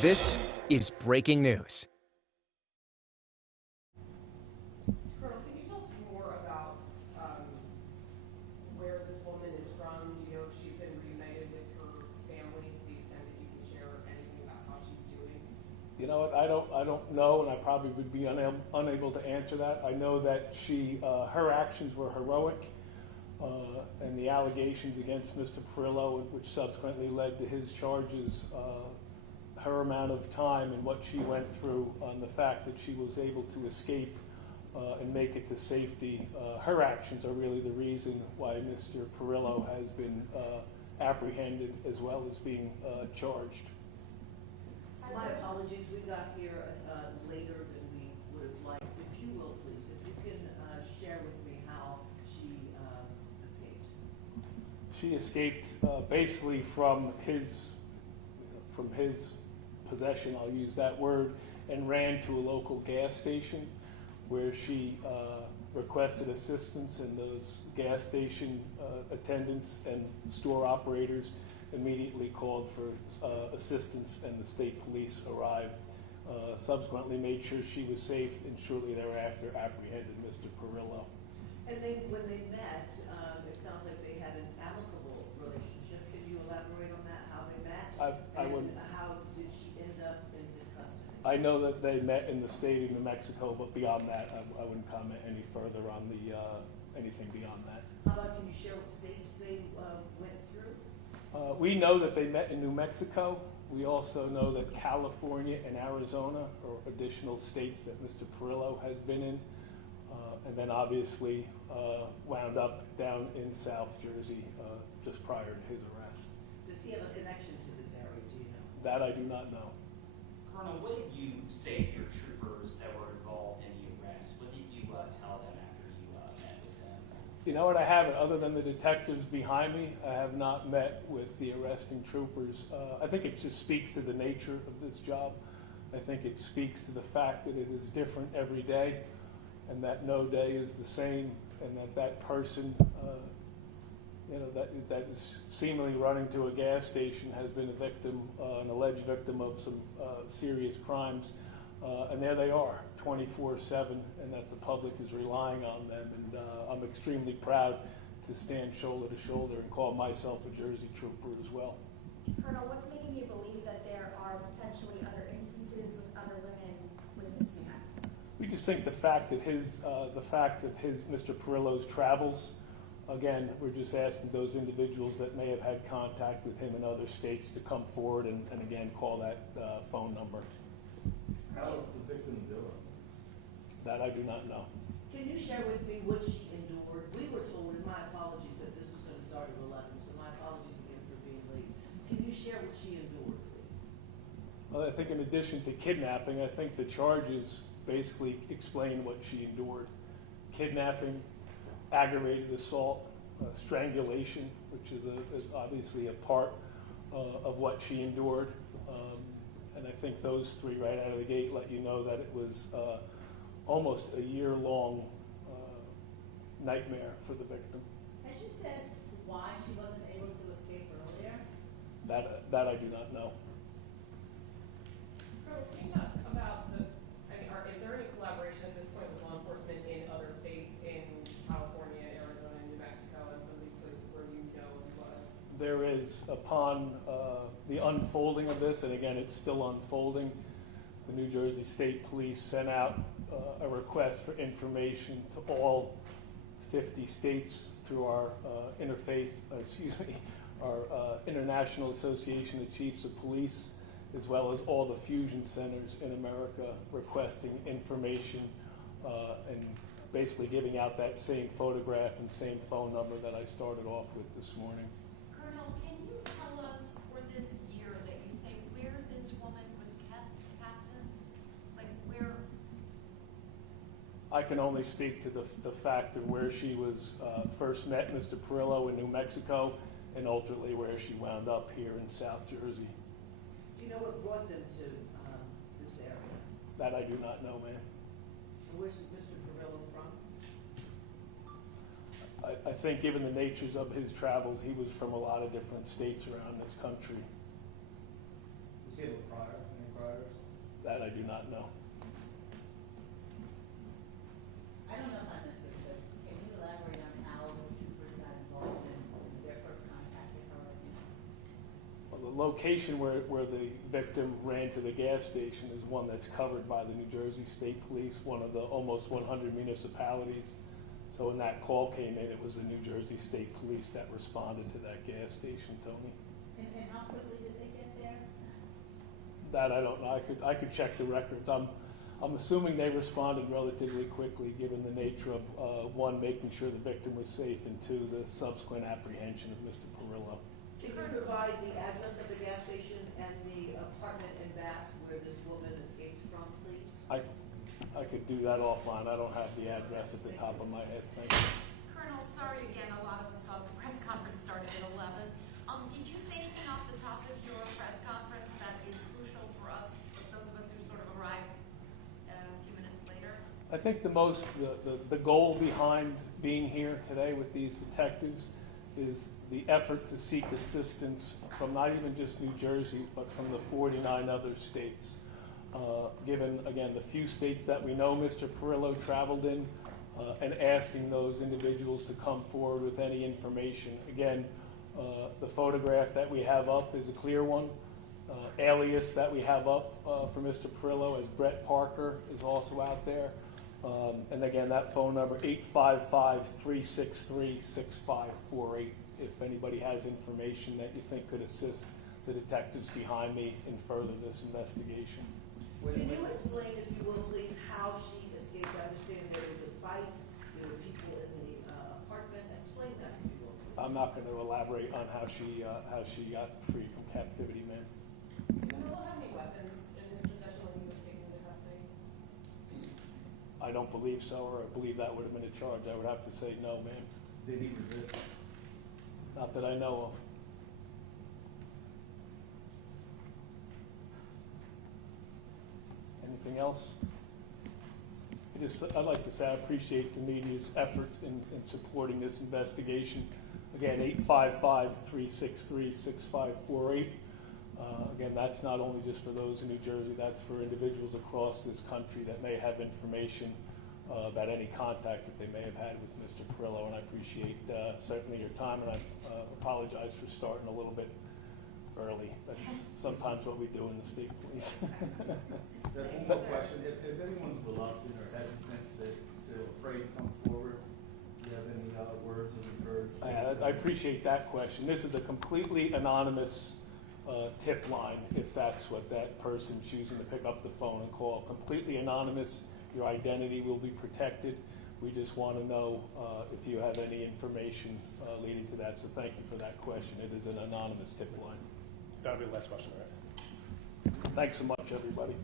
This is breaking news. Colonel, can you tell us more about where this woman is from? Do you know if she's been reunited with her family to the extent that you can share anything about how she's doing? You know what? I don't know, and I probably would be unable to answer that. I know that her actions were heroic, and the allegations against Mr. Perillo, which subsequently led to his charges, her amount of time and what she went through, on the fact that she was able to escape and make it to safety. Her actions are really the reason why Mr. Perillo has been apprehended as well as being charged. My apologies, we got here later than we would have liked. If you will, please, if you can share with me how she escaped. She escaped basically from his possession, I'll use that word, and ran to a local gas station where she requested assistance, and those gas station attendants and store operators immediately called for assistance, and the state police arrived, subsequently made sure she was safe, and shortly thereafter apprehended Mr. Perillo. And when they met, it sounds like they had an amicable relationship. Can you elaborate on that, how they met? I wouldn't. How did she end up in his custody? I know that they met in the state of New Mexico, but beyond that, I wouldn't comment any further on anything beyond that. How about, can you share what states they went through? We know that they met in New Mexico. We also know that California and Arizona are additional states that Mr. Perillo has been in, and then obviously wound up down in South Jersey just prior to his arrest. Does he have a connection to this area, do you know? That I do not know. Colonel, what did you say to your troopers that were involved in the arrest? What did you tell them after you met with them? You know what, I haven't, other than the detectives behind me, I have not met with the arresting troopers. I think it just speaks to the nature of this job. I think it speaks to the fact that it is different every day, and that no day is the same, and that person, that is seemingly running to a gas station has been a victim, an alleged victim of some serious crimes, and there they are, 24/7, and that the public is relying on them, and I'm extremely proud to stand shoulder to shoulder and call myself a Jersey trooper as well. Colonel, what's making you believe that there are potentially other instances with other women with this man? We just think the fact of Mr. Perillo's travels, again, we're just asking those individuals that may have had contact with him in other states to come forward and again, call that phone number. How is the victim doing? That I do not know. Can you share with me what she endured? We were told, and my apologies, that this was going to start at 11, so my apologies again for being late. Can you share what she endured, please? Well, I think in addition to kidnapping, I think the charges basically explain what she endured. Kidnapping, aggravated assault, strangulation, which is obviously a part of what she endured. And I think those three right out of the gate let you know that it was almost a year-long nightmare for the victim. Has she said why she wasn't able to escape earlier? That I do not know. Colonel, can you talk about is there any collaboration at this point with law enforcement in other states, in California, Arizona, and New Mexico, and some of these places where you know he was? There is, upon the unfolding of this, and again, it's still unfolding, the New Jersey State Police sent out a request for information to all 50 states through our our International Association of Chiefs of Police, as well as all the fusion centers in America, requesting information and basically giving out that same photograph and same phone number that I started off with this morning. Colonel, can you tell us for this year that you say where this woman was kept captive? Like where? I can only speak to the fact of where she was first met Mr. Perillo in New Mexico, and ultimately where she wound up here in South Jersey. Do you know what brought them to this area? That I do not know, ma'am. And where's Mr. Perillo from? I think given the natures of his travels, he was from a lot of different states around this country. Does he have a prior? That I do not know. I don't know if I missed this, but can you elaborate on how the troopers got involved in their first contact with her? Well, the location where the victim ran to the gas station is one that's covered by the New Jersey State Police, one of the almost 100 municipalities. So when that call came in, it was the New Jersey State Police that responded to that gas station, Tony. And how quickly did they get there? That I don't know. I could check the records. I'm assuming they responded relatively quickly, given the nature of one, making sure the victim was safe, and two, the subsequent apprehension of Mr. Perillo. Can you provide the address of the gas station and the apartment in Bass where this woman escaped from, please? I could do that offline. I don't have the address at the top of my head. Thank you. Colonel, sorry again, a lot of us thought the press conference started at 11. Did you say anything off the top of your press conference that is crucial for us, those of us who sort of arrived a few minutes later? I think the goal behind being here today with these detectives is the effort to seek assistance from not even just New Jersey, but from the 49 other states. Given, again, the few states that we know Mr. Perillo traveled in, and asking those individuals to come forward with any information. Again, the photograph that we have up is a clear one. Alias that we have up for Mr. Perillo as Brett Parker is also out there. And again, that phone number, 855-363-6548, if anybody has information that you think could assist the detectives behind me in further this investigation. Can you explain, if you will, please, how she escaped? I understand there was a fight, there were people in the apartment. Explain that, if you will, please. I'm not going to elaborate on how she got free from captivity, ma'am. Do you know how many weapons in his possession when he was taken into custody? I don't believe so, or I believe that would have been a charge. I would have to say no, ma'am. Did he resist? Not that I know of. Anything else? I'd like to say I appreciate the media's efforts in supporting this investigation. Again, 855-363-6548. Again, that's not only just for those in New Jersey, that's for individuals across this country that may have information about any contact that they may have had with Mr. Perillo, and I appreciate certainly your time, and I apologize for starting a little bit early. That's sometimes what we do in the state police. There's one more question. If anyone's reluctant or hesitant to afraid to come forward, do you have any words of encouragement? I appreciate that question. This is a completely anonymous tip line, if that's what that person choosing to pick up the phone and call. Completely anonymous. Your identity will be protected. We just want to know if you have any information leading to that. So thank you for that question. It is an anonymous tip line. That'll be the last question, all right? Thanks so much, everybody.